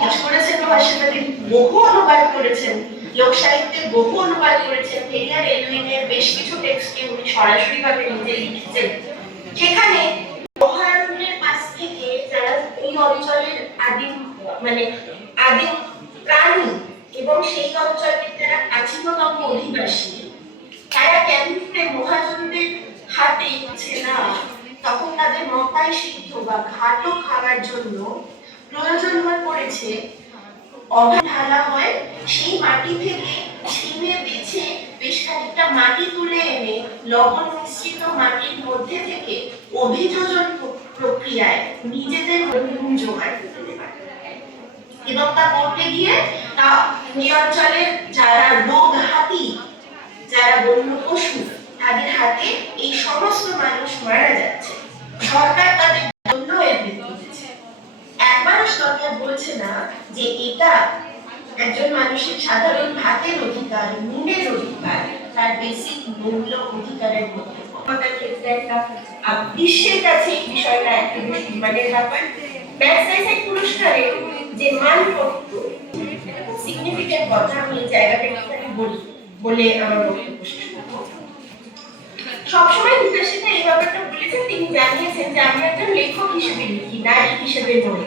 কাজ করেছেন ভাষাটাকে বহু অনুবাদ করেছেন, লোক সাহিত্যের বহু অনুবাদ করেছেন। পেরিয়ার এলুইনের বেশ কিছু টেক্সটকে উনি সরাসরিভাবে নিজে লিখেছেন। সেখানে মহারণ্যের পাশ থেকে যারা এই অঞ্চলের আদিম মানে আদিম প্রাণী এবং সেই অঞ্চলের যারা প্রাচীনতম অধিবাসী, তারা কেমন করে মহাজনদের হাতে না তখন তাদের মকাই সিদ্ধ বা ঘাটও খাওয়ার জন্য প্রয়োজন হয়ে পড়েছে ঢালা হয়। সেই মাটি থেকে ছিনে বেছে বেশ খানিকটা মাটি তুলে এনে লবণ মিশ্রিত মাটির মধ্যে থেকে অভিযোজন প্রক্রিয়ায় নিজেদের নুন জোগাড় করতে পারে এবং তা করতে গিয়ে তা এই অঞ্চলের যারা রোগ হাতি, যারা বন্য পশু, তাদের হাতে এই সমস্ত মানুষ মারা যাচ্ছে। সরকার তাদের জন্য এর দিচ্ছে। একবারও সরকার বলছে না যে এটা একজন মানুষের সাধারণ ভাতের অধিকার, নুনের অধিকার, তার বেসিক মূল্য অধিকারের মধ্যে আমাদের ক্ষেত্রে একটা বিশ্বের কাছে এই বিষয়টা একটা বেশ ডিমান্ডের ব্যাপার। ম্যাগসাইসের পুরস্কারে যে মানপত্র, এটা খুব সিগনিফিকেন্ট কথা, আমি এই জায়গাটা একটু বলি বলে আমার বক্তব্য শেষ করব। সবসময় নিতাশিতা এই ব্যাপারটা বলেছেন, তিনি জানিয়েছেন যে আমি একজন লেখক হিসেবে লিখি, নারী হিসেবে নই।